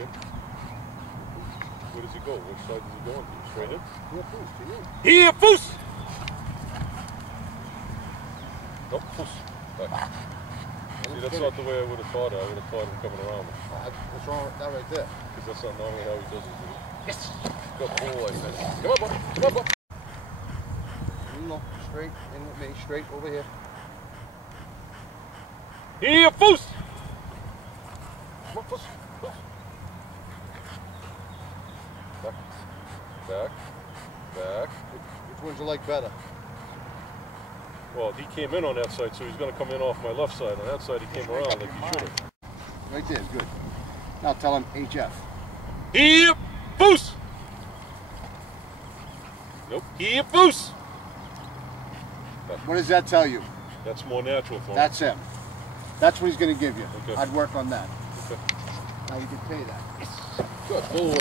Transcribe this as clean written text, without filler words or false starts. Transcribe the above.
Okay. Where does he go? Which side does he go into? Straight in? Here, Foos, to you. Here, Foos! Nope, Foos. Back. See, that's not the way I would have thought it. I would have thought him coming around me. What's wrong with that right there? Because that's not normally how he does it. Yes! Good boy, man. Come on, bud. Come on, bud. You look straight in with me, straight over here. Here, Foos! Come on, Foos. Foos. Back. Back. Back. Which ones you like better? Well, he came in on that side, so he's going to come in off my left side. On that side, he came around like he should have. Right there, good. Now tell him HF. Here, Foos! Nope. Here, Foos! What does that tell you? That's more natural for him. That's him. That's what he's going to give you. Okay. I'd work on that. Okay. Now you can pay that. Good boy.